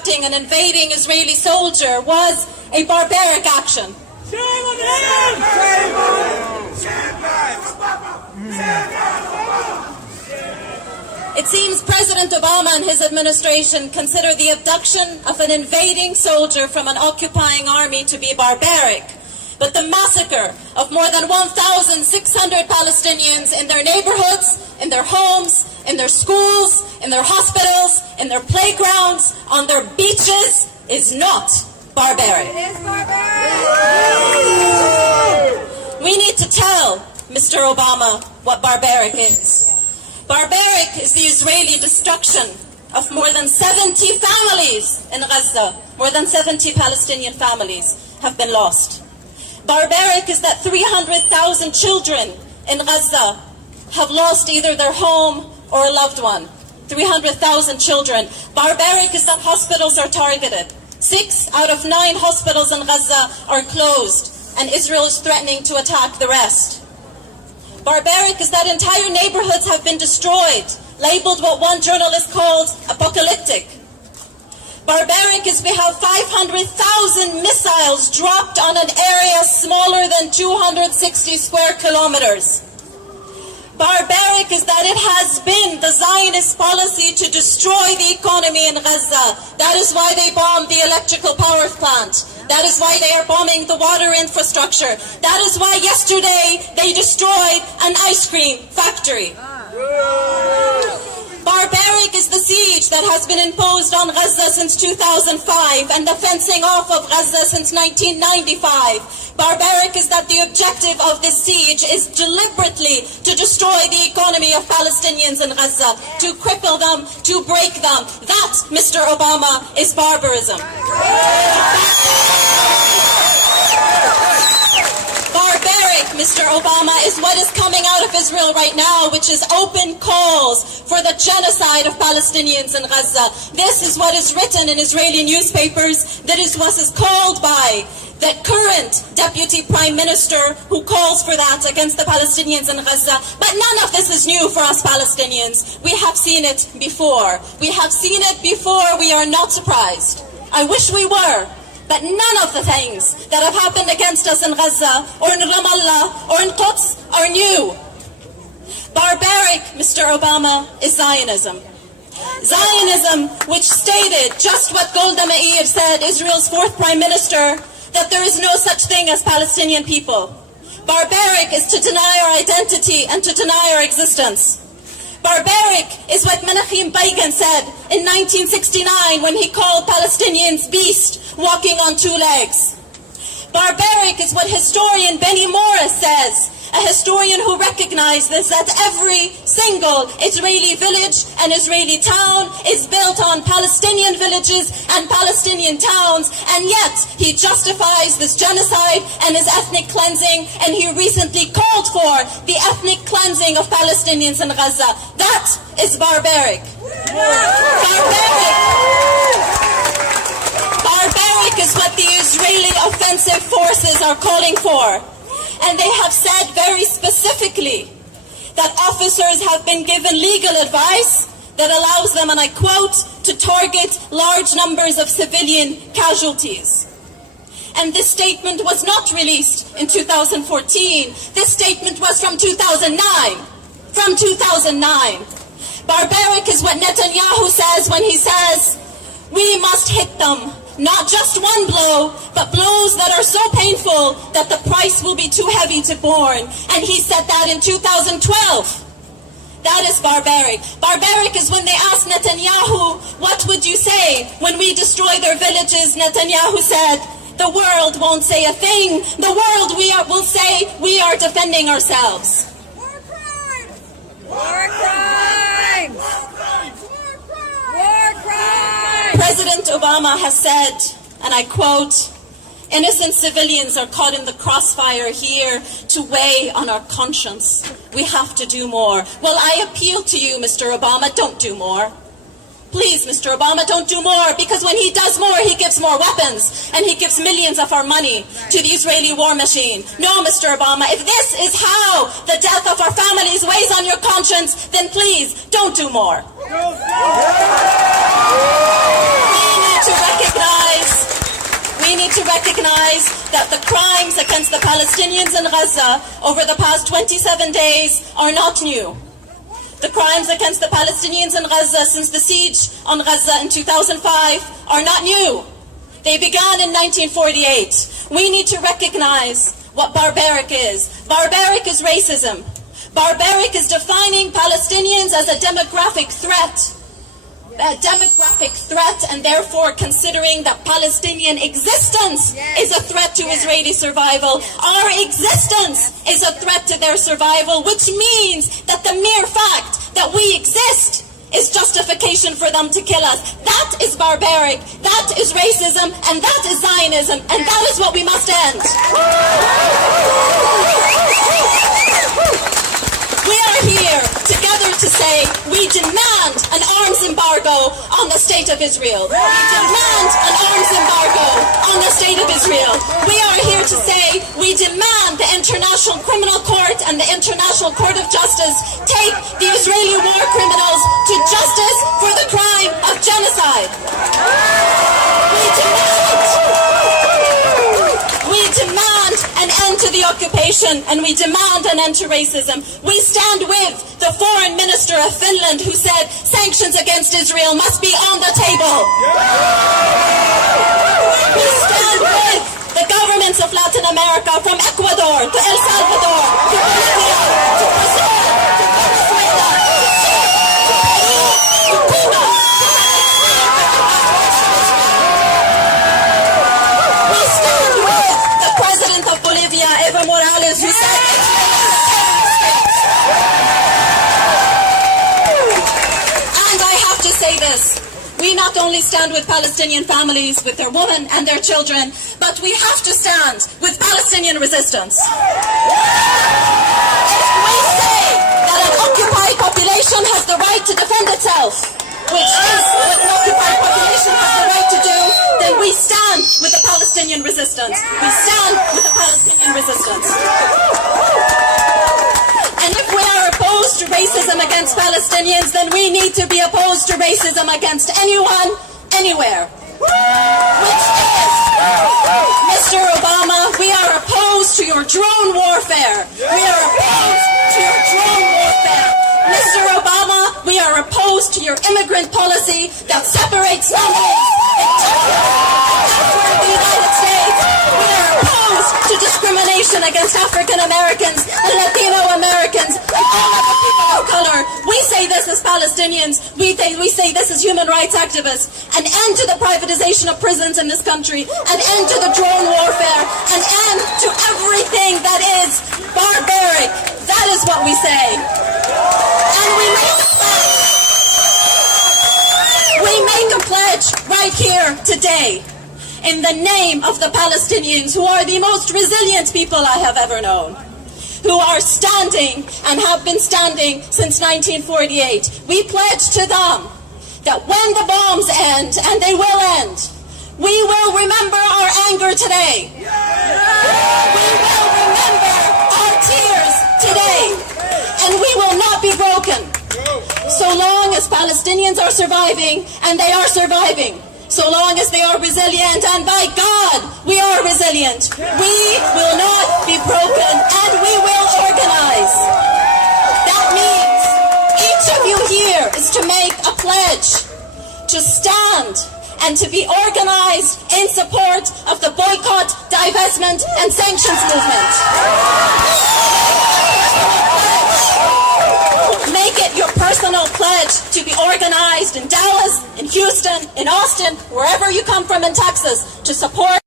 distracting an invading Israeli soldier was a barbaric action. Shame on him! Shame on him! Shame on him! It seems President Obama and his administration consider the abduction of an invading soldier from an occupying army to be barbaric. But the massacre of more than 1,600 Palestinians in their neighborhoods, in their homes, in their schools, in their hospitals, in their playgrounds, on their beaches is not barbaric. It is barbaric! We need to tell Mr. Obama what barbaric is. Barbaric is the Israeli destruction of more than 70 families in Gaza. More than 70 Palestinian families have been lost. Barbaric is that 300,000 children in Gaza have lost either their home or a loved one. 300,000 children. Barbaric is that hospitals are targeted. 6 out of 9 hospitals in Gaza are closed, and Israel is threatening to attack the rest. Barbaric is that entire neighborhoods have been destroyed, labeled what one journalist called apocalyptic. Barbaric is we have 500,000 missiles dropped on an area smaller than 260 square kilometers. Barbaric is that it has been the Zionist policy to destroy the economy in Gaza. That is why they bombed the electrical power plant. That is why they are bombing the water infrastructure. That is why yesterday they destroyed an ice cream factory. Barbaric is the siege that has been imposed on Gaza since 2005 and the fencing off of Gaza since 1995. Barbaric is that the objective of this siege is deliberately to destroy the economy of Palestinians in Gaza, to cripple them, to break them. That, Mr. Obama, is barbarism. Barbaric, Mr. Obama, is what is coming out of Israel right now, which is open calls for the genocide of Palestinians in Gaza. This is what is written in Israeli newspapers. That is what is called by the current Deputy Prime Minister who calls for that against the Palestinians in Gaza. But none of this is new for us Palestinians. We have seen it before. We have seen it before. We are not surprised. I wish we were. But none of the things that have happened against us in Gaza or in Ramallah or in Quds are new. Barbaric, Mr. Obama, is Zionism. Zionism, which stated just what Golda Meir said, Israel's fourth prime minister, that there is no such thing as Palestinian people. Barbaric is to deny our identity and to deny our existence. Barbaric is what Menachem Begin said in 1969 when he called Palestinians beasts walking on 2 legs. Barbaric is what historian Benny Morris says, a historian who recognizes that every single Israeli village and Israeli town is built on Palestinian villages and Palestinian towns, and yet he justifies this genocide and his ethnic cleansing, and he recently called for the ethnic cleansing of Palestinians in Gaza. That is barbaric. Barbaric is what the Israeli offensive forces are calling for. And they have said very specifically that officers have been given legal advice that allows them, and I quote, to target large numbers of civilian casualties. And this statement was not released in 2014. This statement was from 2009. From 2009. Barbaric is what Netanyahu says when he says, we must hit them. Not just one blow, but blows that are so painful that the price will be too heavy to bear. And he said that in 2012. That is barbaric. Barbaric is when they asked Netanyahu, what would you say when we destroy their villages? Netanyahu said, the world won't say a thing. The world will say we are defending ourselves. War crimes! War crimes! War crimes! President Obama has said, and I quote, innocent civilians are caught in the crossfire here to weigh on our conscience. We have to do more. Well, I appeal to you, Mr. Obama, don't do more. Please, Mr. Obama, don't do more, because when he does more, he gives more weapons, and he gives millions of our money to the Israeli war machine. No, Mr. Obama, if this is how the death of our families weighs on your conscience, then please, don't do more. We need to recognize that the crimes against the Palestinians in Gaza over the past 27 days are not new. The crimes against the Palestinians in Gaza since the siege on Gaza in 2005 are not new. They began in 1948. We need to recognize what barbaric is. Barbaric is racism. Barbaric is defining Palestinians as a demographic threat. And therefore considering that Palestinian existence is a threat to Israeli survival. Our existence is a threat to their survival, which means that the mere fact that we exist is justification for them to kill us. That is barbaric, that is racism, and that is Zionism, and that is what we must end. We are here together to say we demand an arms embargo on the state of Israel. We demand an arms embargo on the state of Israel. We are here to say we demand the International Criminal Court and the International Court of Justice take the Israeli war criminals to justice for the crime of genocide. We demand an end to the occupation, and we demand an end to racism. We stand with the foreign minister of Finland who said sanctions against Israel must be on the table. We stand with the governments of Latin America, from Ecuador to El Salvador to Bolivia to Brazil to Venezuela to Peru to Cuba. We stand with the president of Bolivia, Evo Morales, who said and I have to say this. We not only stand with Palestinian families, with their women and their children, but we have to stand with Palestinian resistance. If we say that an occupied population has the right to defend itself, which is what an occupied population has the right to do, then we stand with the Palestinian resistance. We stand with the Palestinian resistance. And if we are opposed to racism against Palestinians, then we need to be opposed to racism against anyone, anywhere. Which is, Mr. Obama, we are opposed to your drone warfare. We are opposed to your drone warfare. Mr. Obama, we are opposed to your immigrant policy that separates families in the United States. We are opposed to discrimination against African Americans and Latino Americans and all other people of color. We say this as Palestinians. We say this as human rights activists. An end to the privatization of prisons in this country. An end to the drone warfare. An end to everything that is barbaric. That is what we say. And we make a pledge right here today in the name of the Palestinians, who are the most resilient people I have ever known, who are standing and have been standing since 1948. We pledge to them that when the bombs end, and they will end, we will remember our anger today. We will remember our tears today. And we will not be broken. So long as Palestinians are surviving, and they are surviving, so long as they are resilient, and by God, we are resilient, we will not be broken, and we will organize. That means each of you here is to make a pledge to stand and to be organized in support of the boycott, divestment, and sanctions movement. Make it your personal pledge to be organized in Dallas, in Houston, in Austin, wherever you come from in Texas, to support